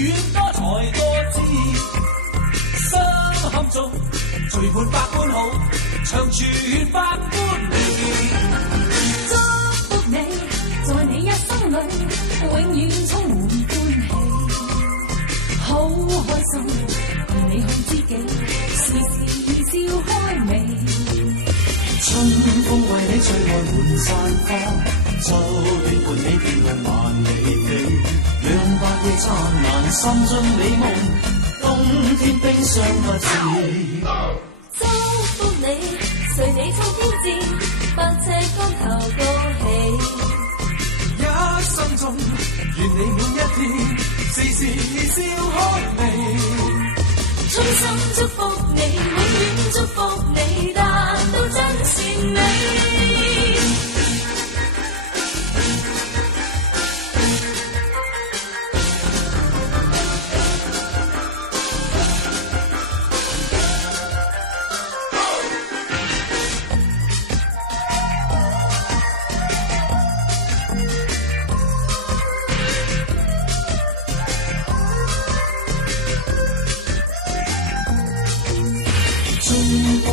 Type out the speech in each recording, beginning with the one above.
遠多才多姿，心坎中聚滿百般好，長存百般美。祝福你，在你一生裏，永遠充滿歡喜，好開心，同你好知己，時時笑開眉。春風為你吹開滿山花，秋月伴你天空萬里飛，讓白夜燦爛，心中美夢，冬天冰霜不至。祝福你，隨你衝天志，百尺竿頭高起。一生中，願你每一天，時時笑開眉。衷心祝福你，永遠祝福你，達到真善美。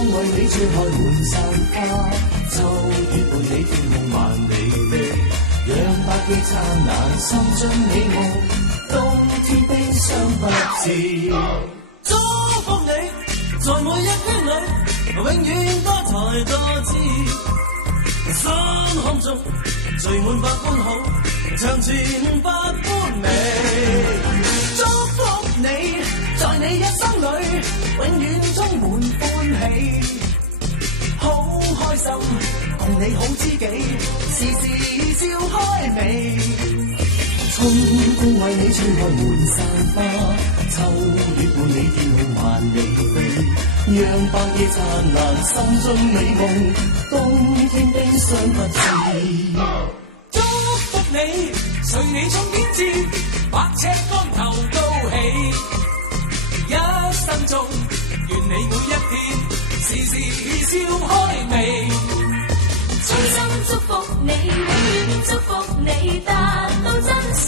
為你吹開滿山花，秋月伴你天空萬里飛，讓百夜燦爛，心中美夢，冬天悲傷不至。祝福你，在每一圈裏，永遠多才多姿，心坎中聚滿百般好，長存百般美。祝福你，在你一生裏，永遠充滿歡喜，好開心，同你好知己，時時笑開眉。春風為你吹開滿山花，秋月伴你天空萬里飛，讓白夜燦爛，心中美夢，冬天冰霜不至。祝福你，隨你衝天志，百尺竿頭高起。一生中，願你每一天，時時笑開眉。衷心祝福你，永遠祝福你，達到真善